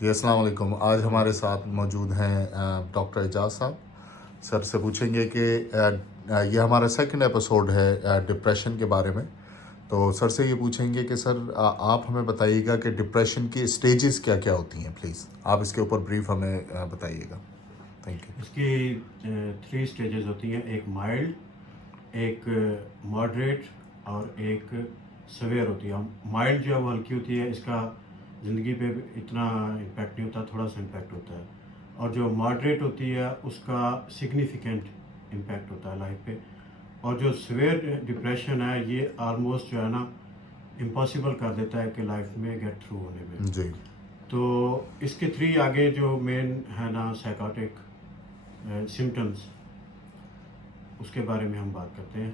جی السلام علیکم. آج ہمارے ساتھ موجود ہیں ڈاکٹر اعجاز صاحب. سر سے پوچھیں گے کہ یہ ہمارا سیکنڈ ایپیسوڈ ہے ڈپریشن کے بارے میں. تو سر سے یہ پوچھیں گے کہ سر آپ ہمیں بتائیے گا کہ ڈپریشن کی اسٹیجز کیا کیا ہوتی ہیں. پلیز آپ اس کے اوپر بریف ہمیں بتائیے گا. Thank you. اس کی 3 اسٹیجز ہوتی ہیں، ایک مائلڈ، ایک ماڈریٹ اور ایک سویئر ہوتی ہے. مائلڈ جو ہے وہ ہلکی ہوتی ہے، اس کا زندگی پہ اتنا امپیکٹ نہیں ہوتا، تھوڑا سا امپیکٹ ہوتا ہے. اور جو ماڈریٹ ہوتی ہے اس کا سگنیفیکنٹ امپیکٹ ہوتا ہے لائف پہ. اور جو سویئر ڈپریشن ہے یہ آلموسٹ جو ہے نا امپاسبل کر دیتا ہے کہ لائف میں گیٹ تھرو ہونے میں. جی تو اس کے 3 آگے جو مین ہے نا سائیکاٹک سمٹمس، اس کے بارے میں ہم بات کرتے ہیں.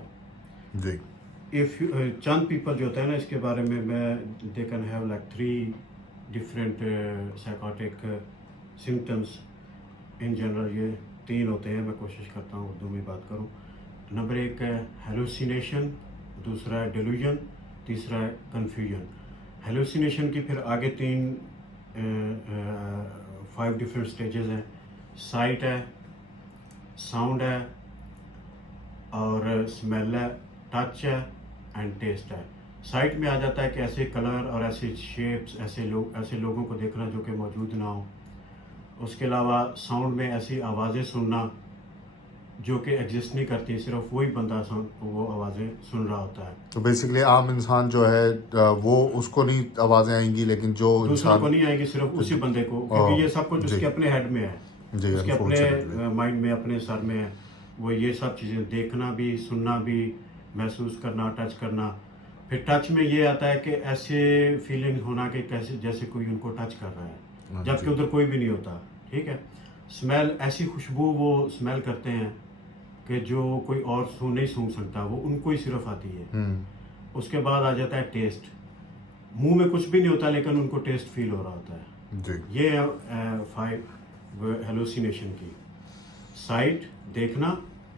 جی چند پیپل جو ہوتے ہیں نا اس کے بارے میں they can have like 3 different psychotic symptoms. In general یہ 3 ہوتے ہیں. میں کوشش کرتا ہوں اردو میں بات کروں. نمبر 1 ہے ہیلوسینیشن، دوسرا ہے ڈیلوژن، تیسرا ہے کنفیوژن. ہیلوسینیشن کی پھر آگے 5 ڈفرینٹ اسٹیجز ہیں. سائٹ ہے، ساؤنڈ ہے اور اسمیل ہے، ٹچ ہے اینڈ ٹیسٹ ہے. سائٹ میں آ جاتا ہے کہ ایسے کلر اور ایسے شیپس، ایسے لوگوں کو دیکھنا جو کہ موجود نہ ہو. اس کے علاوہ ساؤنڈ میں ایسی آوازیں سننا جو کہ ایگزسٹ نہیں کرتی، صرف وہی بندہ وہ آوازیں سن رہا ہوتا ہے. تو بیسکلی عام انسان جو ہے وہ اس کو نہیں آوازیں آئیں گی، لیکن جو دوسروں کو نہیں آئے گی، صرف اسی بندے کو، کیونکہ یہ سب کچھ اس کے اپنے ہیڈ میں ہے، اس کے اپنے مائنڈ میں، اپنے سر میں ہے. وہ یہ سب چیزیں دیکھنا بھی، سننا بھی، محسوس کرنا، ٹچ کرنا. پھر ٹچ میں یہ آتا ہے کہ ایسے فیلنگ ہونا کہ جیسے کوئی ان کو ٹچ کر رہا ہے جبکہ ادھر کوئی بھی نہیں ہوتا. ٹھیک ہے. اسمیل، ایسی خوشبو وہ اسمیل کرتے ہیں کہ جو کوئی اور نہیں سونگھ سکتا، وہ ان کو ہی صرف آتی ہے. اس کے بعد آ جاتا ہے ٹیسٹ. منہ میں کچھ بھی نہیں ہوتا لیکن ان کو ٹیسٹ فیل ہو رہا ہوتا ہے. یہ 5 ہیلوسینیشن کی. سائٹ، دیکھنا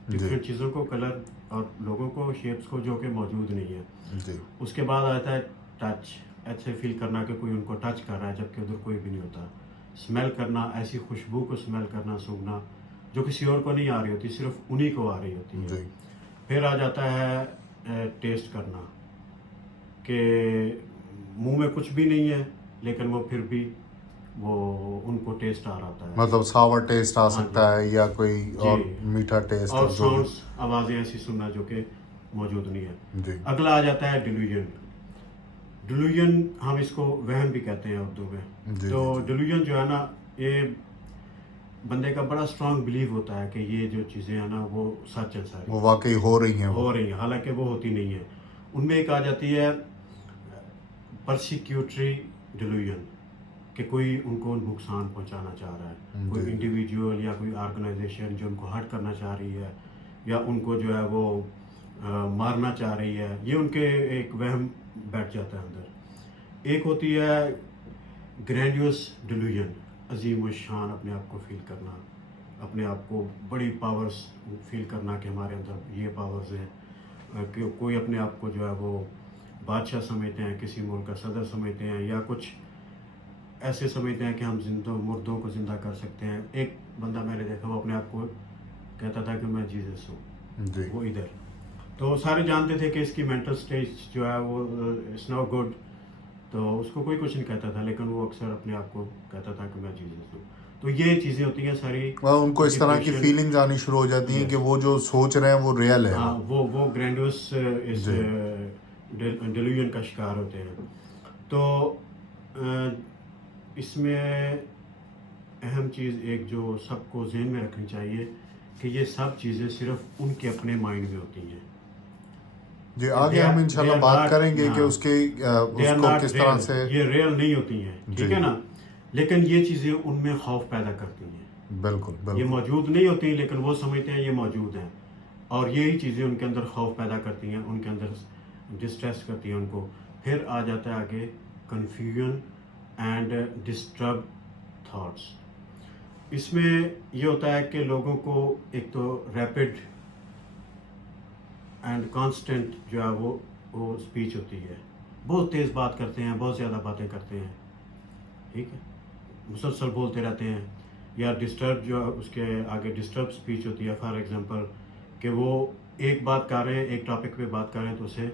ڈفرینٹ چیزوں کو، کلر اور لوگوں کو، شیپس کو جو کہ موجود نہیں ہے. اس کے بعد آتا ہے ٹچ، ایسے فیل کرنا کہ کوئی ان کو ٹچ کر رہا ہے جبکہ ادھر کوئی بھی نہیں ہوتا. اسمیل کرنا، ایسی خوشبو کو اسمیل کرنا، سونگھنا جو کسی اور کو نہیں آ رہی ہوتی، صرف انہی کو آ رہی ہوتی ہے. پھر آ جاتا ہے ٹیسٹ کرنا کہ منہ میں کچھ بھی نہیں ہے لیکن وہ پھر بھی وہ ان کو ٹیسٹ آ رہا ہوتا ہے. مطلب ساور ٹیسٹ آ سکتا ہے یا کوئی اور میٹھا ٹیسٹ، اور ساؤنڈس، آوازیں ایسی سننا جو کہ موجود نہیں ہے. اگلا آ جاتا ہے ڈیلوژن. ڈیلوژن ہم اس کو وہم بھی کہتے ہیں اردو میں. تو ڈیلوژن جو ہے نا یہ بندے کا بڑا اسٹرانگ بلیو ہوتا ہے کہ یہ جو چیزیں ہیں نا وہ سچ ہے، ساری وہ واقعی ہو رہی ہیں، حالانکہ وہ ہوتی نہیں ہیں. ان میں ایک آ جاتی ہے پرسیکیوٹری ڈیلوژن کہ کوئی ان کو نقصان پہنچانا چاہ رہا ہے، کوئی انڈیویجول یا کوئی آرگنائزیشن جو ان کو ہرٹ کرنا چاہ رہی ہے یا ان کو جو ہے وہ مارنا چاہ رہی ہے. یہ ان کے ایک وہم بیٹھ جاتا ہے اندر. ایک ہوتی ہے گرینڈیوس ڈیلوژن، عظیم الشان اپنے آپ کو فیل کرنا، اپنے آپ کو بڑی پاورز فیل کرنا کہ ہمارے اندر یہ پاورز ہیں. کہ کوئی اپنے آپ کو جو ہے وہ بادشاہ سمجھتے ہیں، کسی ملک کا صدر سمجھتے ہیں، یا کچھ ایسے سمجھتے ہیں کہ ہم مردوں کو زندہ کر سکتے ہیں. ایک بندہ میں نے دیکھا وہ اپنے آپ کو کہتا تھا کہ میں جیزس ہوں، وہ ادھر. تو سارے جانتے تھے کہ اس کی مینٹل سٹیج جو ہے وہ اٹس ناٹ گڈ، تو اس کو کوئی کچھ نہیں کہتا تھا لیکن وہ اکثر اپنے آپ کو کہتا تھا کہ میں جیزس ہوں. تو یہ چیزیں ہوتی ہیں ساری، ان کو اس طرح کی فیلنگز آنی شروع ہو جاتی ہیں کہ وہ جو سوچ رہے ہیں وہ ریئل ہے. وہ گرینڈوس اس ڈیلوژن کا شکار ہوتے ہیں. تو اس میں اہم چیز ایک جو سب کو ذہن میں رکھنی چاہیے کہ یہ سب چیزیں صرف ان کے اپنے مائنڈ میں ہوتی ہیں. جی آگے ہم انشاءاللہ بات کریں گے کہ اس کو کس طرح سے یہ ریئل نہیں ہوتی ہیں. ٹھیک ہے نا. لیکن یہ چیزیں ان میں خوف پیدا کرتی ہیں. بالکل یہ موجود نہیں ہوتی لیکن وہ سمجھتے ہیں یہ موجود ہیں، اور یہی چیزیں ان کے اندر خوف پیدا کرتی ہیں، ان کے اندر ڈسٹریس کرتی ہیں ان کو. پھر آ جاتا ہے آگے کنفیوژن اینڈ ڈسٹرب تھاٹس. اس میں یہ ہوتا ہے کہ لوگوں کو ایک تو ریپڈ اینڈ کانسٹنٹ جو ہے وہ اسپیچ ہوتی ہے، بہت تیز بات کرتے ہیں، بہت زیادہ باتیں کرتے ہیں. ٹھیک ہے. مسلسل بولتے رہتے ہیں، یا ڈسٹرب جو اس کے آگے ڈسٹرب اسپیچ ہوتی ہے، فار ایگزامپل کہ وہ ایک بات کر رہے ہیں، ایک ٹاپک پہ بات کر رہے ہیں تو اسے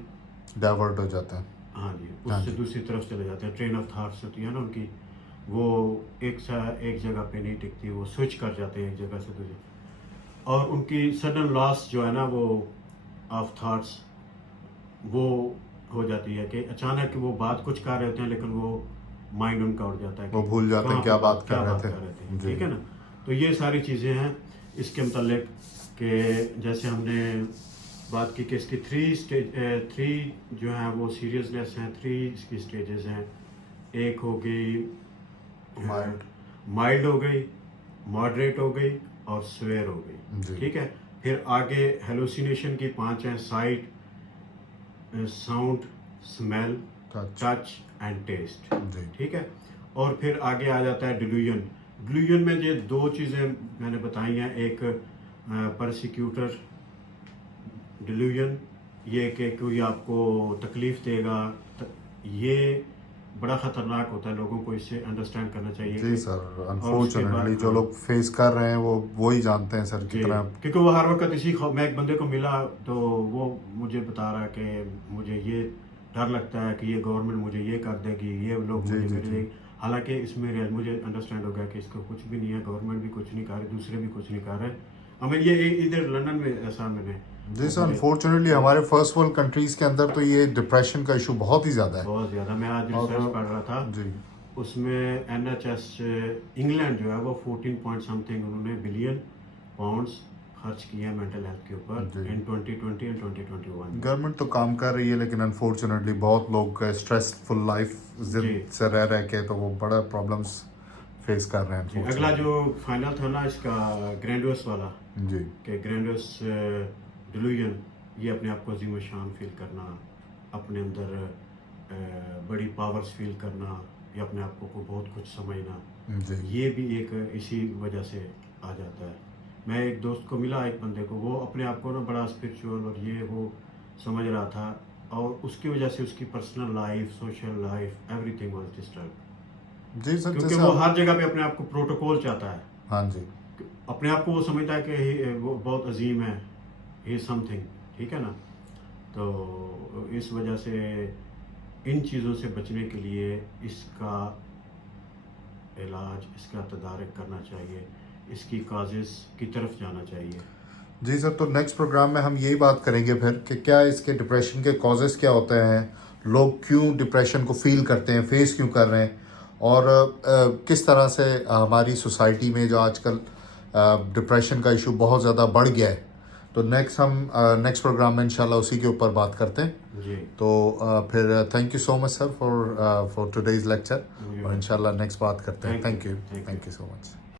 ڈائیورٹ ہو جاتا ہے. ہاں جی، اس سے دوسری طرف چلے جاتے ہیں. ٹرین آف تھاٹس ہوتی ہے نا ان کی، وہ ایک جگہ پہ نہیں ٹکتی، وہ سوئچ کر جاتے ہیں ایک جگہ سے دوسری. اور ان کی سڈن لاس جو ہے نا وہ آف تھاٹس وہ ہو جاتی ہے کہ اچانک وہ بات کچھ کر رہے ہوتے ہیں لیکن وہ مائنڈ ان کا اڑ جاتا ہے، وہ بھول جاتے ہیں کیا بات کر رہے تھے. ٹھیک ہے نا. تو یہ ساری چیزیں ہیں اس کے متعلق کہ جیسے ہم نے بات کی کہ اس کی 3 جو ہیں وہ سیریسنیس ہیں، 3 اس کی سٹیجز ہیں. ایک ہو گئی مائلڈ ہو گئی، ماڈریٹ ہو گئی اور سویر ہو گئی. ٹھیک ہے. پھر آگے ہیلوسینیشن کی 5 ہیں: sight, sound, smell, touch and taste. ٹھیک ہے. اور پھر آگے آ جاتا ہے ڈیلیوژن. ڈیلیوژن میں یہ 2 چیزیں میں نے بتائی ہیں، ایک پرسیکیوٹر ڈیلیوژن، یہ کہ کوئی آپ کو تکلیف دے گا، یہ بڑا خطرناک ہوتا ہے. لوگوں کو اس سے انڈرسٹینڈ کرنا چاہیے. جی سر، انفارچونیٹلی جو لوگ فیس کر رہے ہیں وہ وہی جانتے ہیں سر کتنا. کیونکہ وہ ہر وقت میں ایک بندے کو ملا تو وہ مجھے بتا رہا کہ مجھے یہ ڈر لگتا ہے کہ یہ گورنمنٹ مجھے یہ کر دے گی، یہ لوگ مجھے حالانکہ اس میں مجھے انڈرسٹینڈ ہو گیا کہ اس کو کچھ بھی نہیں ہے، گورنمنٹ بھی کچھ نہیں کر رہی، دوسرے بھی کچھ نہیں کر رہے. ہمیں یہ ادھر لندن میں ایسا میں نے جی سر انفارچونیٹلی ہمارے فرسٹ ورلڈ کنٹریز کے اندر تو یہ ڈپریشن کا ایشو بہت ہی زیادہ ہے. بہت زیادہ. میں آج ریسرچ پڑھ رہا تھا جی، اس میں NHS انگلینڈ جو ہے وہ 14 پوائنٹ سمتھنگ انہوں نے بلین پاؤنڈس خرچ کیا ہے مینٹل ہیلتھ کے اوپر ان 2020 اور 2021. گورنمنٹ تو کام کر رہی ہے لیکن انفارچونیٹلی بہت لوگ اسٹریس فل لائف سے رہ کے تو وہ بڑا پرابلمس فیس کر رہے ہیں. اگلا جو فائنل تھا نا اس کا گرینڈوس والا، جی کہ گرینڈوس ڈیلیوژن، یہ اپنے آپ کو عظیم و شان فیل کرنا، اپنے اندر بڑی پاورز فیل کرنا، یا اپنے آپ کو بہت کچھ سمجھنا، یہ بھی ایک اسی وجہ سے آ جاتا ہے. میں ایک دوست کو ملا، ایک بندے کو، وہ اپنے آپ کو نا بڑا اسپرچول اور یہ وہ سمجھ رہا تھا، اور اس کی وجہ سے اس کی personal life, social life, everything was disturb. جی سر، کیونکہ وہ ہر جگہ پہ اپنے آپ کو پروٹوکول چاہتا ہے. ہاں جی، اپنے آپ کو وہ سمجھتا ہے کہ وہ بہت عظیم ہے، ہی سم تھنگ. ٹھیک ہے نا. تو اس وجہ سے ان چیزوں سے بچنے کے لیے اس کا علاج، اس کا تدارک کرنا چاہیے، اس کی کازز کی طرف جانا چاہیے. جی سر، تو نیکسٹ پروگرام میں ہم یہی بات کریں گے پھر کہ کیا اس کے ڈپریشن کے کازز کیا ہوتے ہیں، لوگ کیوں ڈپریشن کو فیل کرتے ہیں، فیس کیوں کر رہے ہیں، اور کس طرح سے ہماری سوسائٹی میں جو آج کل ڈپریشن کا ایشو بہت زیادہ بڑھ گیا ہے. تو نیکسٹ پروگرام میں انشاءاللہ اسی کے اوپر بات کرتے ہیں. جی. تو پھر thank you so much sir for today's lecture, اور انشاءاللہ نیکسٹ بات کرتے ہیں. Thank you so much.